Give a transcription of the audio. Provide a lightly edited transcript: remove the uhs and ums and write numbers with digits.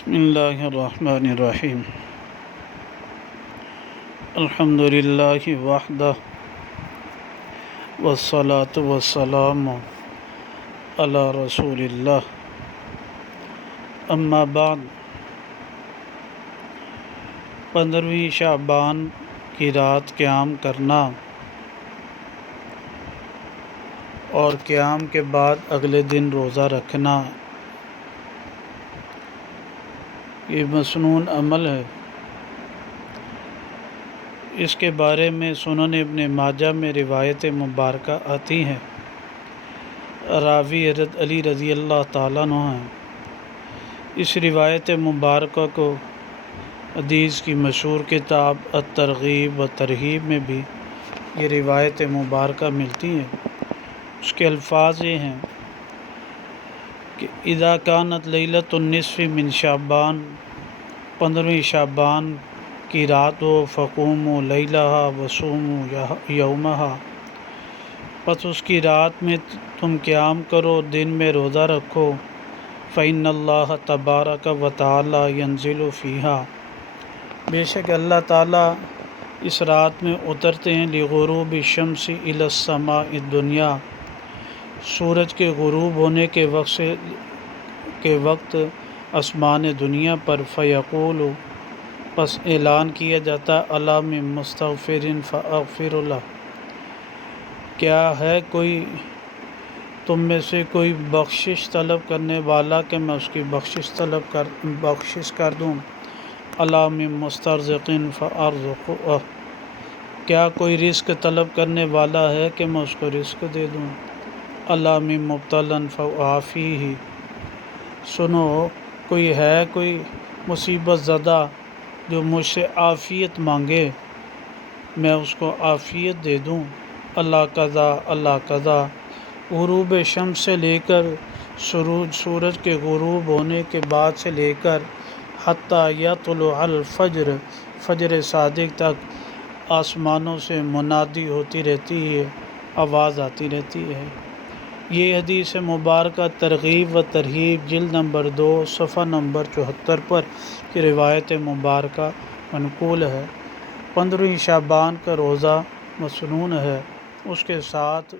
بسم اللہ الرحمن الرحیم الحمد للہ وحدہ والصلاة والسلام علی رسول اللہ اما بعد 15ویں شعبان کی رات قیام کرنا اور قیام کے بعد اگلے دن روزہ رکھنا یہ مسنون عمل ہے۔ اس کے بارے میں سنن ابن ماجہ میں روایت مبارکہ آتی ہیں۔ راوی حضرت علی رضی اللہ تعالیٰ عنہ ہیں۔ اس روایت مبارکہ کو حدیث کی مشہور کتاب الترغیب و ترہیب میں بھی یہ روایت مبارکہ ملتی ہے۔ اس کے الفاظ یہ ہیں کہ اذا کانت لیلۃ النصف من شعبان 15ویں شعبان کی رات ہو فقوموا لیلہا وصوموا یومہا، پس اس کی رات میں تم قیام کرو، دن میں روزہ رکھو۔ فإن اللہ تبارک و تعالی ینزل فیہا، بے شک اللہ تعالیٰ اس رات میں اترتے ہیں لغروب الشمس الی السماء الدنیا، سورج کے غروب ہونے کے وقت آسمان دنیا پر، فیقول، پس اعلان کیا جاتا الا من مستغفر فاغفر لہ، کیا ہے کوئی تم میں سے کوئی بخشش طلب کرنے والا کہ میں اس کی بخشش کر دوں۔ الا من مسترزق فارزقہ، کیا کوئی رزق طلب کرنے والا ہے کہ میں اس کو رزق دے دوں۔ الا من مبتلا فاعافیہ، سنو کوئی مصیبت زدہ جو مجھ سے عافیت مانگے میں اس کو عافیت دے دوں۔ اللہ قضا غروب شمس سے لے کر سورج کے غروب ہونے کے بعد سے لے کر حتی یطلع الفجر، فجر صادق تک آسمانوں سے منادی ہوتی رہتی ہے، آواز آتی رہتی ہے۔ یہ حدیث مبارکہ ترغیب و ترہیب جلد نمبر 2 صفحہ نمبر 74 پر کی روایت مبارکہ منقول ہے۔ 15ویں شعبان کا روزہ مسنون ہے۔ اس کے ساتھ